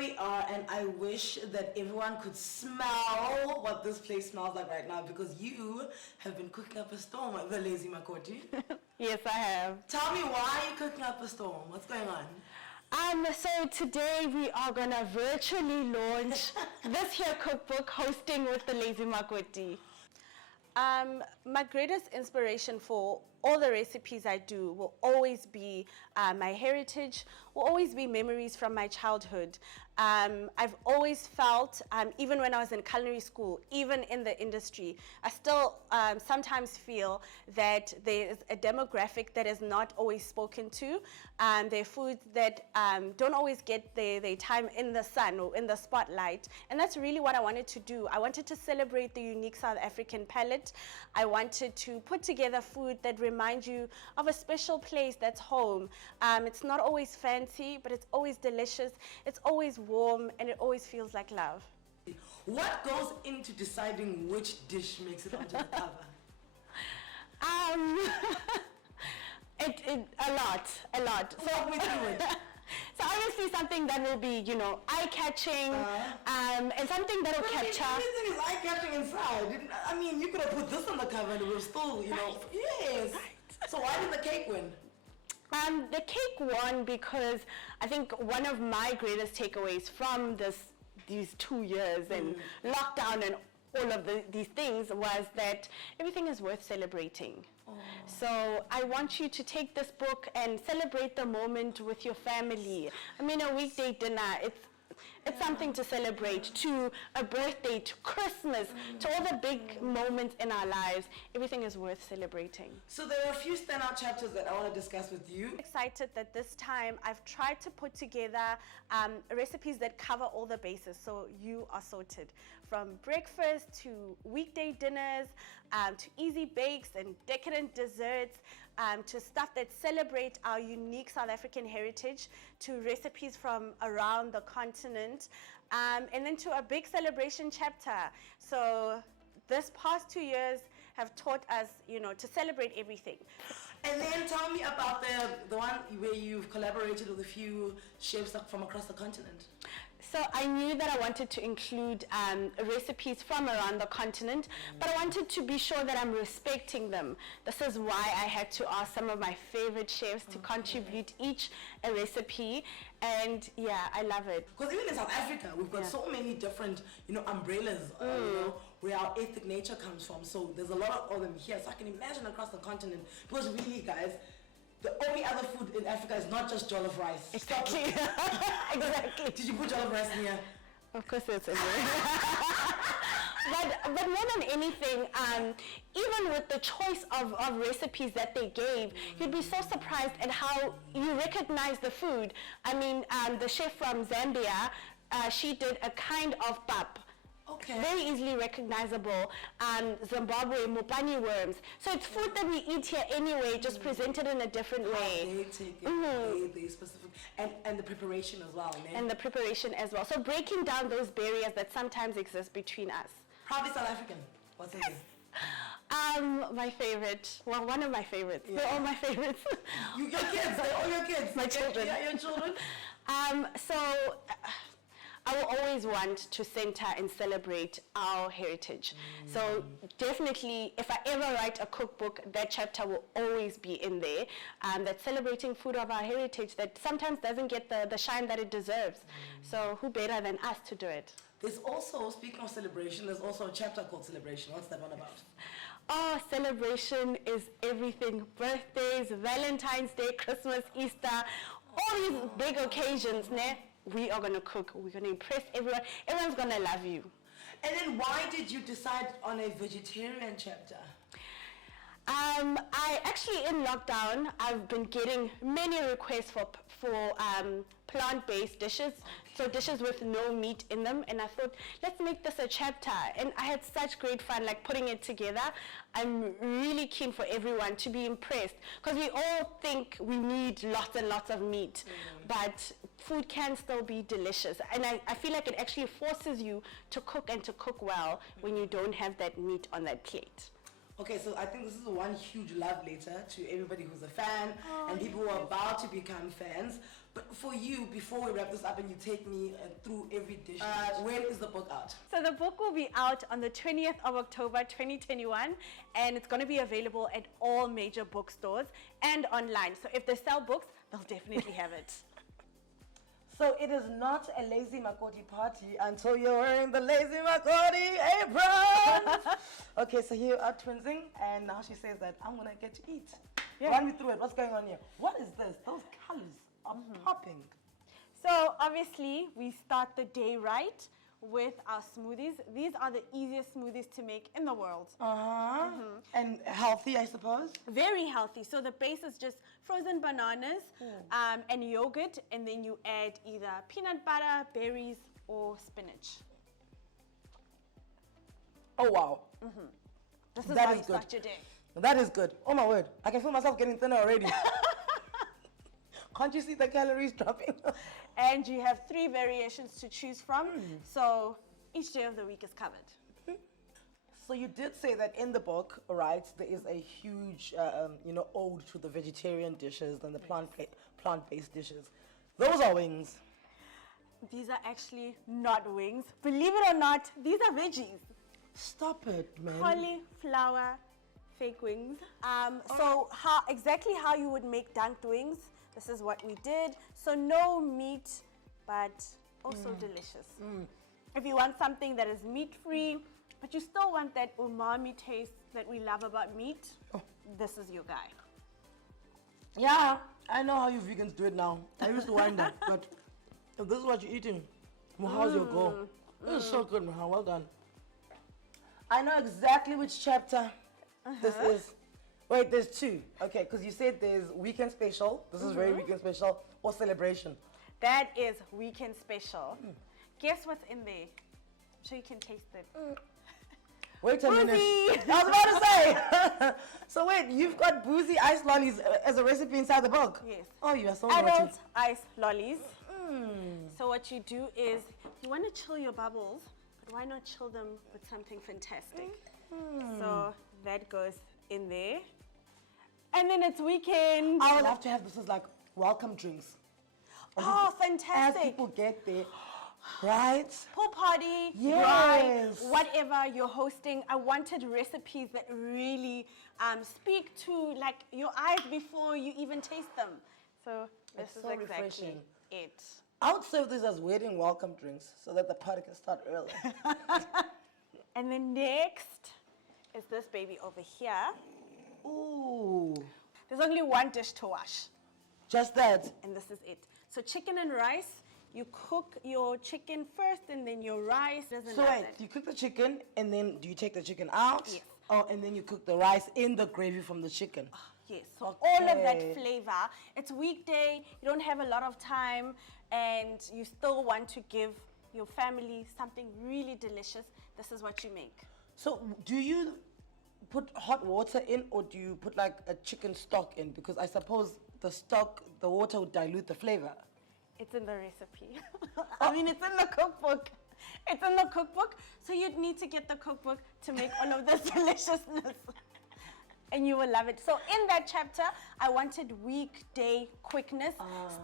we are, and I wish that everyone could smell what this place smells like right now, because you have been cooking up a storm, the lazy Makoti. Yes, I have. Tell me, why are you cooking up a storm? What's going on? So today we are gonna virtually launch this here cookbook, hosting with the lazy Makoti. My greatest inspiration for all the recipes I do will always be my heritage, will always be memories from my childhood. I've always felt, even when I was in culinary school, even in the industry, I still sometimes feel that there's a demographic that is not always spoken to. There are foods that don't always get their time in the sun or in the spotlight. And that's really what I wanted to do. I wanted to celebrate the unique South African palate. I wanted to put together food that reminds you of a special place that's home. It's not always fancy, but it's always delicious. It's always warm, and it always feels like love. What goes into deciding which dish makes it onto the cover? A lot. So walk me through it. So obviously something that will be, eye-catching, and something that will capture. Everything is eye-catching inside. I mean, you could have put this on the cover and it was still, yes. Right. So why did the cake win? The cake won because I think one of my greatest takeaways from these 2 years and lockdown and all of these things was that everything is worth celebrating. Oh. So I want you to take this book and celebrate the moment with your family. I mean, a weekday dinner, it's something to celebrate, to a birthday, to Christmas, to all the big moments in our lives. Everything is worth celebrating. So there are a few standout chapters that I want to discuss with you. I'm excited that this time I've tried to put together recipes that cover all the bases, so you are sorted. From breakfast to weekday dinners, to easy bakes and decadent desserts, to stuff that celebrate our unique South African heritage, to recipes from around the continent, and then to a big celebration chapter. So this past 2 years have taught us, to celebrate everything. And then tell me about the one where you've collaborated with a few chefs from across the continent. So I knew that I wanted to include recipes from around the continent, but I wanted to be sure that I'm respecting them. This is why I had to ask some of my favorite chefs to contribute each a recipe, and yeah, I love it. Because even in South Africa, we've got so many different, umbrellas, where our ethnic nature comes from. So there's a lot of them here. So I can imagine across the continent, because really, guys, the only other food in Africa is not just jollof rice. Exactly. Exactly. Did you put jollof rice in here? Of course it's in there. But more than anything, even with the choice of recipes that they gave, you'd be so surprised at how you recognize the food. I mean, the chef from Zambia, she did a kind of pap. Okay. Very easily recognizable. Zimbabwe, mopani worms. So it's food that we eat here anyway, just presented in a different way. They take it, they specific, and the preparation as well. Man. And the preparation as well. So breaking down those barriers that sometimes exist between us. Proudly South African. What's in this? My favorite. Well, one of my favorites. Yeah. They're all my favorites. Your kids. They're all your kids. My children. Yeah, your children. I will always want to center and celebrate our heritage. So definitely, if I ever write a cookbook, that chapter will always be in there. That's celebrating food of our heritage that sometimes doesn't get the shine that it deserves. So who better than us to do it? There's also, speaking of celebration, there's also a chapter called Celebration. What's that one about? Oh, celebration is everything. Birthdays, Valentine's Day, Christmas, Easter, all these big occasions, ne? We are going to cook. We're going to impress everyone. Everyone's going to love you. And then why did you decide on a vegetarian chapter? I actually, in lockdown, I've been getting many requests for plant-based dishes, so dishes with no meat in them, and I thought, let's make this a chapter. And I had such great fun putting it together. I'm really keen for everyone to be impressed, because we all think we need lots and lots of meat, but food can still be delicious. And I feel like it actually forces you to cook and to cook well when you don't have that meat on that plate. Okay, so I think this is one huge love letter to everybody who's a fan and people who are about to become fans. But for you, before we wrap this up and you take me through every dish, when is the book out? So the book will be out on the 20th of October 2021, and it's going to be available at all major bookstores and online. So if they sell books, they'll definitely have it. So it is not a lazy Makoti party until you're wearing the lazy Makoti apron. Okay, so here are twinsing, and now she says that I'm gonna get to eat. Yeah. Run me through it. What's going on here? What is this? Those colors are popping. So obviously we start the day right with our smoothies. These are the easiest smoothies to make in the world. And healthy, I suppose. Very healthy. So the base is just frozen bananas and yogurt, and then you add either peanut butter, berries, or spinach. Oh wow. This is how you start your day. That is good. Oh my word. I can feel myself getting thinner already. Can't you see the calories dropping? And you have 3 variations to choose from. So each day of the week is covered. So you did say that in the book, right, there is a huge, ode to the vegetarian dishes and the plant-based dishes. Those are wings. These are actually not wings. Believe it or not, these are veggies. Stop it, man. Cauliflower fake wings. So exactly how you would make dunked wings, this is what we did. So no meat, but also delicious. If you want something that is meat-free, but you still want that umami taste that we love about meat, this is your guy. Yeah, I know how you vegans do it now. I used to wonder, but if this is what you're eating, well, how's your goal? This is so good, Maha. Well done. I know exactly which chapter this is. Wait, there's 2. Okay, because you said there's weekend special. This is very weekend special, or celebration. That is weekend special. Guess what's in there? I'm sure you can taste it. Wait a minute. I was about to say. So wait, you've got boozy ice lollies as a recipe inside the book? Yes. Oh, you are so Adult naughty. ice lollies. So what you do is, you want to chill your bubbles, but why not chill them with something fantastic? So that goes in there. And then it's weekend. I would love to have this as like welcome drinks. Oh, fantastic. As people get there. Right? Pool party, Yes. bride, whatever you're hosting. I wanted recipes that really speak to like your eyes before you even taste them. So this is so exactly refreshing. it. I would serve these as wedding welcome drinks so that the party can start early. And then next is this baby over here. Ooh. There's only one dish to wash, Just that. and this is it. So chicken and rice. You cook your chicken first and then your rice. So wait, you cook the chicken and then do you take the chicken out? Yes. Oh, and then you cook the rice in the gravy from the chicken. Yes, so all of that Okay. flavor. It's weekday, you don't have a lot of time, and you still want to give your family something really delicious. This is what you make. So do you put hot water in or do you put like a chicken stock in? Because I suppose the water would dilute the flavor. It's in the recipe. I mean, it's in the cookbook. It's in the cookbook, so you'd need to get the cookbook to make all of this deliciousness. And you will love it. So in that chapter, I wanted weekday quickness,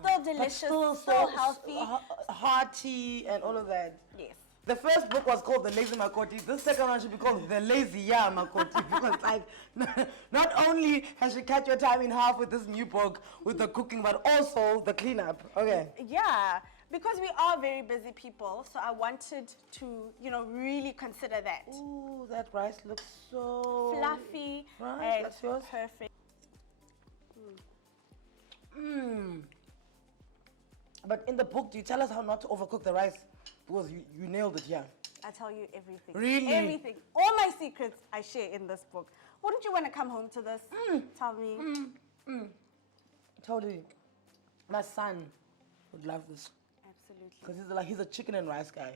still delicious, still healthy. Hearty and all of that. Yes. The first book was called The Lazy Makoti. The second one should be called The Lazy Makoti because like not only has she cut your time in half with this new book with the cooking, but also the cleanup. Okay. Yeah, because we are very busy people, so I wanted to, really consider that. Ooh, that rice looks so Fluffy Right, and that's yours? perfect. But in the book, do you tell us how not to overcook the rice? Because you nailed it, yeah. I tell you everything. Really? Everything. All my secrets I share in this book. Wouldn't you want to come home to this? Tell me. Totally. My son would love this. Absolutely. Because he's a chicken and rice guy.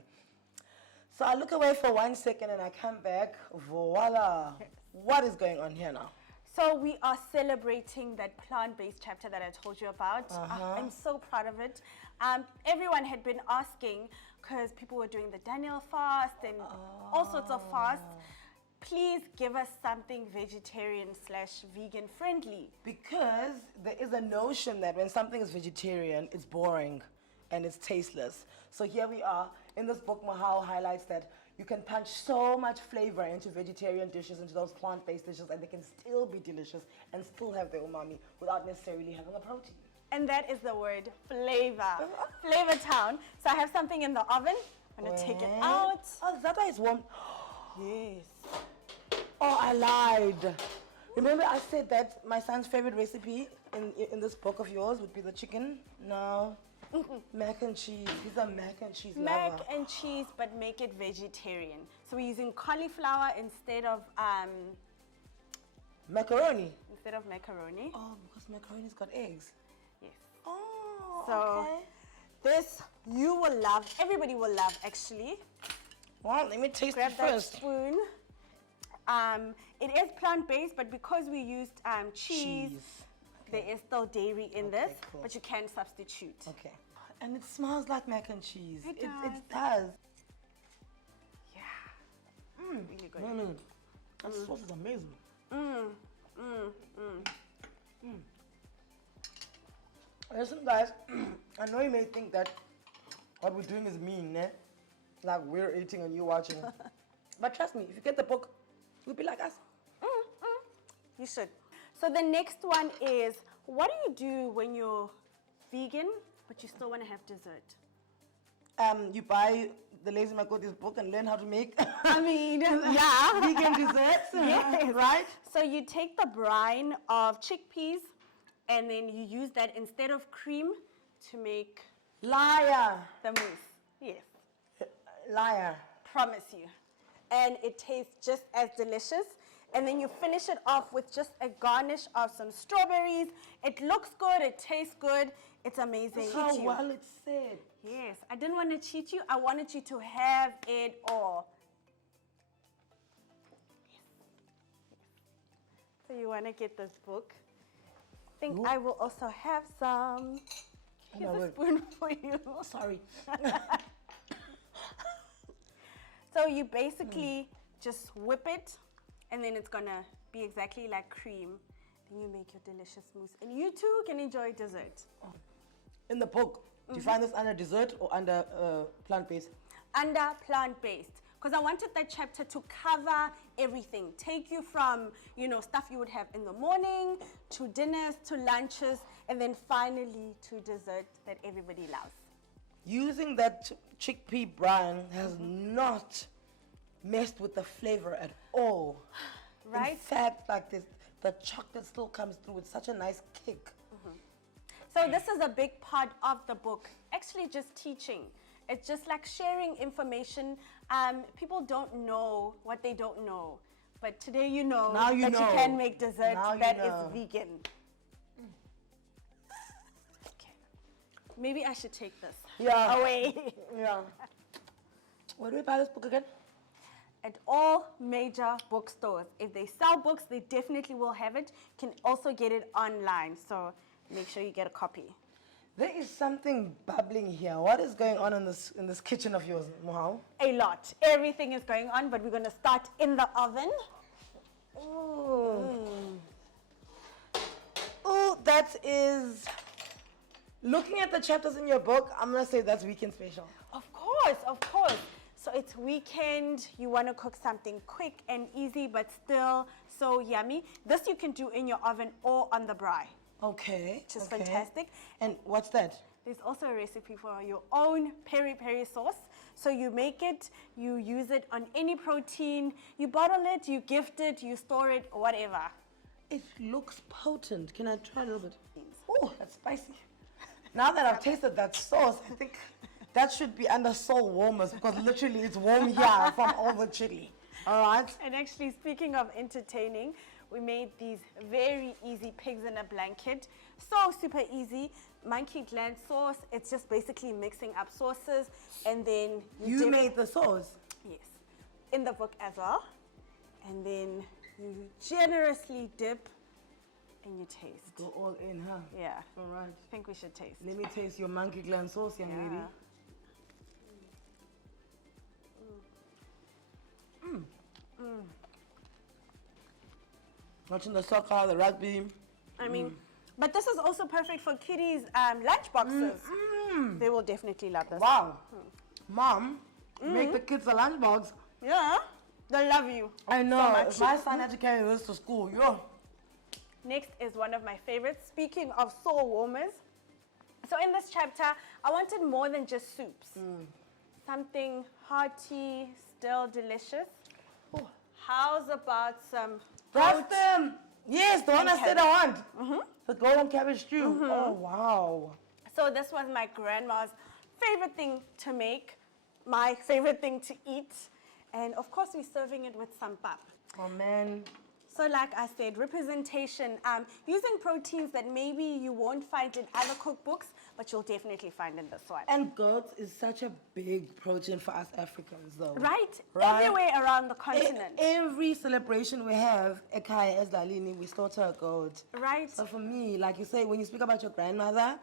So I look away for 1 second and I come back. Voila. What is going on here now? So we are celebrating that plant-based chapter that I told you about. I'm so proud of it. Everyone had been asking because people were doing the Daniel fast and all sorts of fasts. please give us something vegetarian / vegan friendly. Because there is a notion that when something is vegetarian, it's boring and it's tasteless. So here we are. In this book, Mogau highlights that you can punch so much flavor into vegetarian dishes, into those plant-based dishes, and they can still be delicious and still have their umami without necessarily having a protein. And that is the word flavor. Flavor Town. So I have something in the oven. I'm going to take it out. Oh, that is warm. Yes. Oh, I lied. Remember I said that my son's favorite recipe in this book of yours would be the chicken? No. Mac and cheese. He's a mac and cheese Mac lover. and cheese, but make it vegetarian. So we're using cauliflower instead of Macaroni. macaroni. Oh, because macaroni's got eggs. Yes. Oh, So okay. this you will love. Everybody will love, actually. Well, let me taste Grab it that first. spoon. It is plant-based, but because we used cheese, there is still dairy in Okay, this, cool. but you can substitute. Okay. And it smells like mac and cheese. It It does. does. Yeah. Really good. That sauce is amazing. Listen, guys, I know you may think that what we're doing is mean, eh? Like we're eating and you watching. But trust me, if you get the book, you'll be like us. You should. So the next one is, what do you do when you're vegan, but you still want to have dessert? You buy the Lazy Makoti's book and learn how to make I mean, yeah. vegan desserts, Yes. right? So you take the brine of chickpeas, and then you use that instead of cream to make Liar, the mousse. Yes. liar. Promise you. And it tastes just as delicious. And then you finish it off with just a garnish of some strawberries. It looks good, it tastes good, it's amazing. That's how Eat you. well it's said. Yes, I didn't want to cheat you, I wanted you to have it all. Yes. So you want to get this book? I think I will also have some. Here's my a word. spoon for you. Sorry. So you basically just whip it, and then it's gonna be exactly like cream. Then you make your delicious mousse, and you too can enjoy dessert. In the book, do you find this under dessert or under plant-based? Under plant-based, because I wanted that chapter to cover everything, take you from stuff you would have in the morning to dinners to lunches, and then finally to dessert that everybody loves. Using that chickpea brine has not messed with the flavor at all. Right? In fact, like this, the chocolate still comes through with such a nice kick. So this is a big part of the book, actually just teaching. It's just like sharing information. People don't know what they don't know. But today you know Now you that know. you can make dessert Now you that is know. vegan. Okay. Maybe I should take this Yeah. away. Yeah. Where do we buy this book again? At all major bookstores. If they sell books, they definitely will have it. You can also get it online. So make sure you get a copy. There is something bubbling here. What is going on in this kitchen of yours, Mogau? A lot. Everything is going on, but we're going to start in the oven. Ooh. Ooh, that is... Looking at the chapters in your book, I'm going to say that's weekend special. Of course, of course. So it's weekend, you want to cook something quick and easy, but still so yummy. This you can do in your oven or on the braai, Okay. which is okay. fantastic. And what's that? There's also a recipe for your own peri-peri sauce. So you make it, you use it on any protein, you bottle it, you gift it, you store it, whatever. It looks potent. Can I try a little bit? Oh, that's spicy. Now that I've tasted that sauce, I think that should be under salt warmers because literally it's warm here from all the chili. All right? And actually, speaking of entertaining, we made these very easy pigs in a blanket. So super easy. Monkey gland sauce, it's just basically mixing up sauces and then You dip- made the sauce. Yes, in the book as well. And then you generously dip and you taste. Go all in, huh? Yeah, All right. I think we should taste. Let me taste your monkey gland sauce, young lady. Yeah. Watching the soccer, the rugby. I mean, but this is also perfect for kiddies' lunch boxes. They will definitely love this. Wow. Mom, make the kids a lunchbox. Yeah, they love you. I know. So much. If my son had to carry this to school, Next is one of my favorites. Speaking of soul warmers, so in this chapter, I wanted more than just soups. Something hearty, still delicious. Oh. How's about some That's goat them. Yes, the one I said I want. The golden cabbage stew. Oh, wow. So this was my grandma's favorite thing to make, my favorite thing to eat. And of course, we're serving it with some pap. Oh, man. So like I said, representation, using proteins that maybe you won't find in other cookbooks, but you'll definitely find in this one. And goat is such a big protein for us Africans, though. Right? Right. Everywhere around the continent. Every celebration we have, Ekhaya as Dalini, we slaughter a goat. Right? So for me, like you say, when you speak about your grandmother,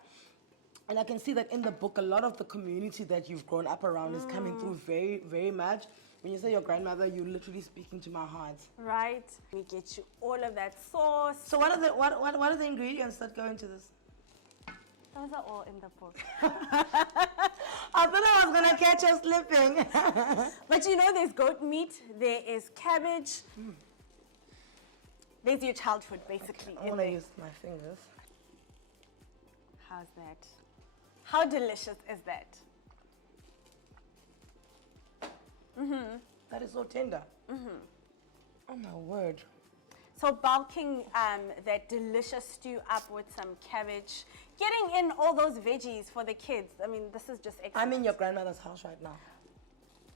and I can see that in the book, a lot of the community that you've grown up around is coming through very, very much. When you say your grandmother, you're literally speaking to my heart. Right. We get you all of that sauce. So what are the ingredients that go into this? Those are all in the book. I thought I was gonna catch us slipping. But you know, there's goat meat, there is cabbage. There's your childhood, basically. I wanna use my fingers. How's that? How delicious is that? That is so tender. Oh my word. So bulking that delicious stew up with some cabbage, getting in all those veggies for the kids. I mean, this is just excellent. I'm in your grandmother's house right now.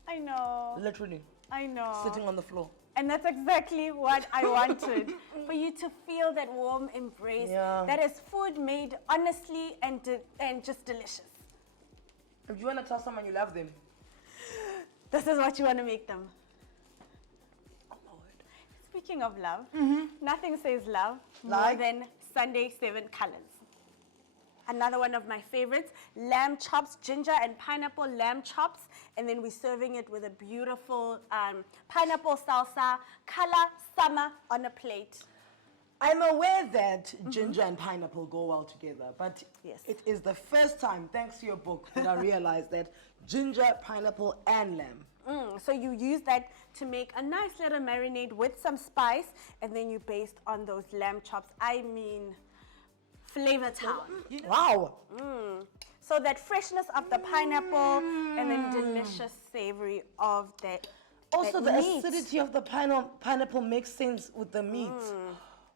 I know. Literally. I know. Sitting on the floor. And that's exactly what I wanted. For you to feel that warm embrace. Yeah. That is food made honestly and just delicious. If you want to tell someone you love them. This is what you want to make them. Oh my word. Speaking of love, nothing says love Like? more than Sunday 7 colors. Another one of my favorites, lamb chops, ginger and pineapple lamb chops. And then we're serving it with a beautiful pineapple salsa, color summer on a plate. I'm aware that ginger and pineapple go well together, but Yes. it is the first time, thanks to your book, that I realized that ginger, pineapple, and lamb. So you use that to make a nice little marinade with some spice, and then you baste on those lamb chops. I mean, Flavor Town. Wow. So that freshness of the pineapple, and then delicious savory of that. Also, that the meat. acidity of the pineapple makes sense with the meat.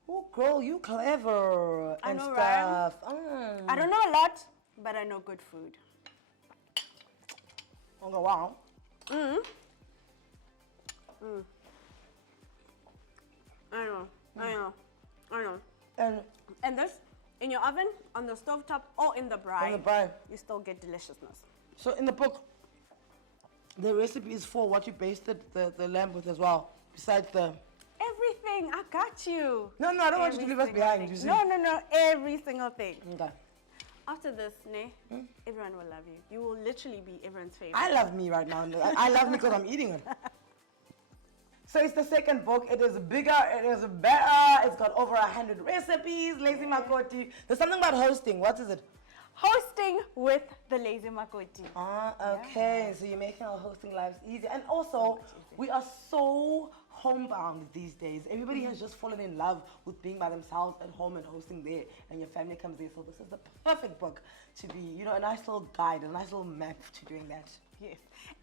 Oh, girl, you clever I and know, right? stuff. I don't know a lot, but I know good food. Oh, wow. I know. And And this, in your oven, on the stovetop, or in the brine, on the brine. you still get deliciousness. So in the book, the recipe is for what you basted the lamb with as well, besides the... Everything, I got you. No, I don't want you to Every leave us single behind, thing. you see. No, every single thing. Okay. After this, everyone will love you. You will literally be everyone's favorite. I love me right now. I love me because I'm eating it. So it's the second book. It is bigger, it is better. It's got over 100 recipes. Lazy Makoti. There's something about hosting. What is it? Hosting with the Lazy Makoti. Ah, okay. So you're making our hosting lives easier. And also, we are so homebound these days. Everybody has just fallen in love with being by themselves at home and hosting there, and your family comes there. So this is the perfect book to be, a nice little guide, a nice little map to doing that. Yes.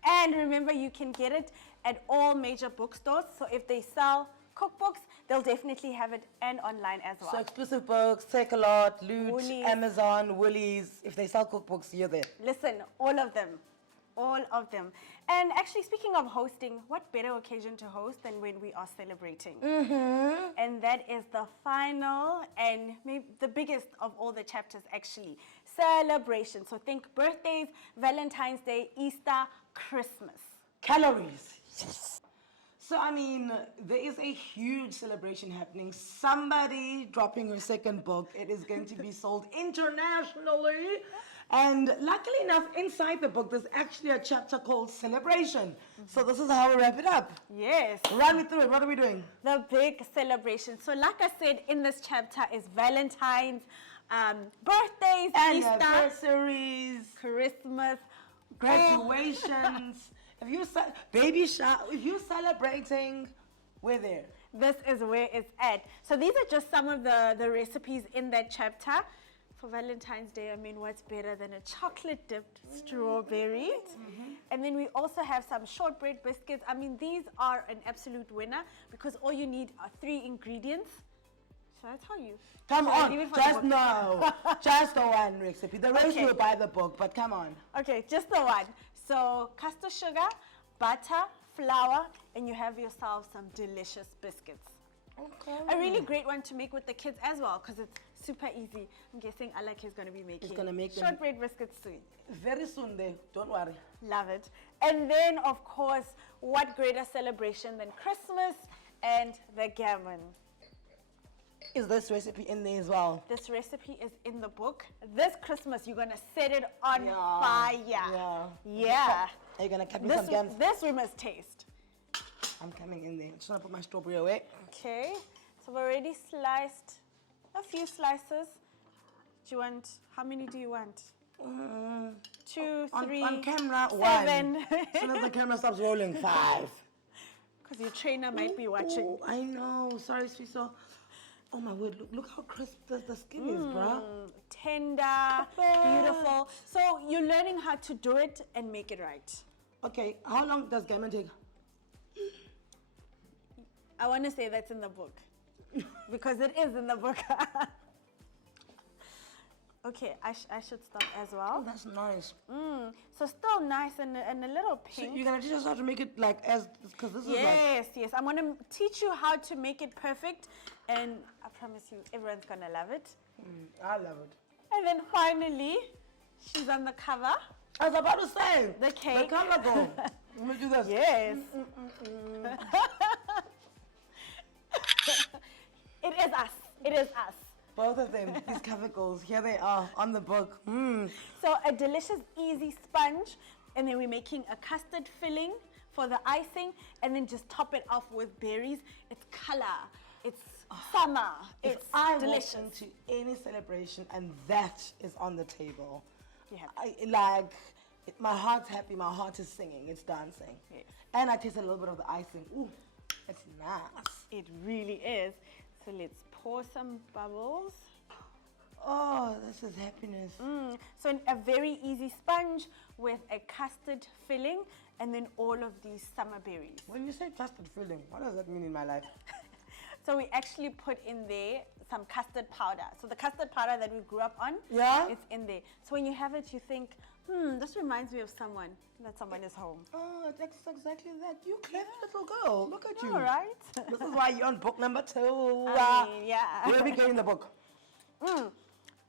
And remember, you can get it at all major bookstores. So if they sell cookbooks, they'll definitely have it and online as well. So exclusive books, Take-A-Lot, Loot, Woolies. Amazon, Woolies. If they sell cookbooks, you're there. Listen, all of them. All of them. And actually, speaking of hosting, what better occasion to host than when we are celebrating? And that is the final and maybe the biggest of all the chapters, actually. Celebration. So think birthdays, Valentine's Day, Easter, Christmas. Calories. Yes. So, I mean, there is a huge celebration happening. Somebody dropping her second book. It is going to be sold internationally. And luckily enough, inside the book, there's actually a chapter called Celebration. So this is how we wrap it up. Yes. Run me through it. What are we doing? The big celebration. So like I said, in this chapter is Valentine's, birthdays, Easter, Anniversaries, Christmas, graduations. If you're celebrating, we're there. This is where it's at. So these are just some of the recipes in that chapter. For Valentine's Day, I mean, what's better than a chocolate-dipped strawberry? And then we also have some shortbread biscuits. I mean, these are an absolute winner because all you need are 3 ingredients. Should I tell you? Come Should I on, leave it for just the book? no. Just the one recipe. The rest Okay. you'll buy the book, but come on. Okay, just the one. So caster sugar, butter, flour, and you have yourself some delicious biscuits. Okay. A really great one to make with the kids as well because it's super easy. I'm guessing Alak is going to be making gonna make them- shortbread biscuits soon. Very soon there, don't worry. Love it. And then, of course, what greater celebration than Christmas and the gammon? Is this recipe in there as well? This recipe is in the book. This Christmas, you're going to set it on Yeah. fire. Yeah. Yeah. Are you gonna cut me some gams? This we must taste. I'm coming in there. Just gonna put my strawberry away. Okay. So I've already sliced a few slices. Do you want, how many do you want? 2, 3, On camera, 7. 1. As soon as the camera stops rolling, 5. Because your trainer might be watching. Ooh, I know. Sorry, Swiso. Oh my word! Look how crisp the skin is, bruh. Tender, beautiful. So you're learning how to do it and make it right. Okay, how long does gammon take? I want to say that's in the book. Because it is in the book. Okay, I should stop as Oh, well. that's nice. So still nice and a little So pink. you're gonna teach us how to make it like because this is like. Yes. I'm going to teach you how to make it perfect. And I promise you, everyone's going to love it. I love it. And then finally, she's on the cover. I was about to say The cake. The color go. Let me do this. Yes. It is us. It is us. Both of them. These cover goals. Here they are on the book. So a delicious, easy sponge. And then we're making a custard filling for the icing. And then just top it off with berries. It's color. It's summer. If It's I delicious. walk into any celebration and that is on the table, You have my heart's happy, my heart is singing, it's dancing. Yes. And I taste a little bit of the icing. Ooh, it's nice. It really is. So let's pour some bubbles. Oh, this is happiness. So a very easy sponge with a custard filling and then all of these summer berries. When you say custard filling, what does that mean in my life? So we actually put in there some custard powder. So the custard powder that we grew up on, Yeah? it's in there. So when you have it, you think, this reminds me of someone. That someone is home. Oh, that's exactly that. You clever little girl. Look at you. All right. This is why you're on book number 2. I mean, yeah. Where are we getting the book?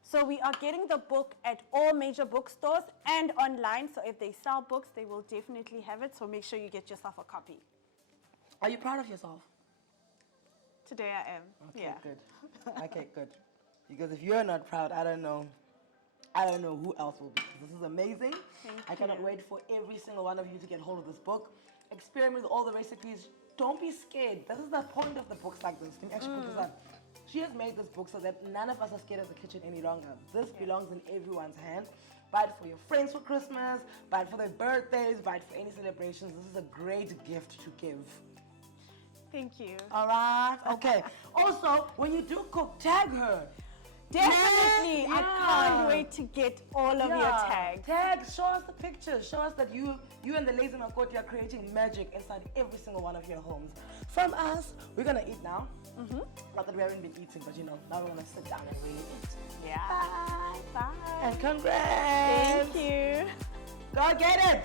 So we are getting the book at all major bookstores and online. So if they sell books, they will definitely have it. So make sure you get yourself a copy. Are you proud of yourself? Today I am. Okay, Yeah. good. Okay, good. Because if you're not proud, I don't know who else will be. This is amazing. I cannot wait for every single one of you to get hold of this book. Experiment with all the recipes. Don't be scared. This is the point of the books like this. Can you actually put this up? She has made this book so that none of us are scared of the kitchen any longer. This belongs in everyone's hand. Buy it for your friends for Christmas, buy it for their birthdays, buy it for any celebrations. This is a great gift to give. Thank you. All right? Okay. Also, when you do cook, tag her. Definitely. I Yeah. can't wait to get all of your tags. Tags. Show us the pictures. Show us that you and the Lazy Makoti are creating magic inside every single one of your homes. From us, we're going to eat now. Not that we haven't been eating, but now we're going to sit down and really eat. Yeah. Bye. Bye. And congrats. Thank you. Go get it.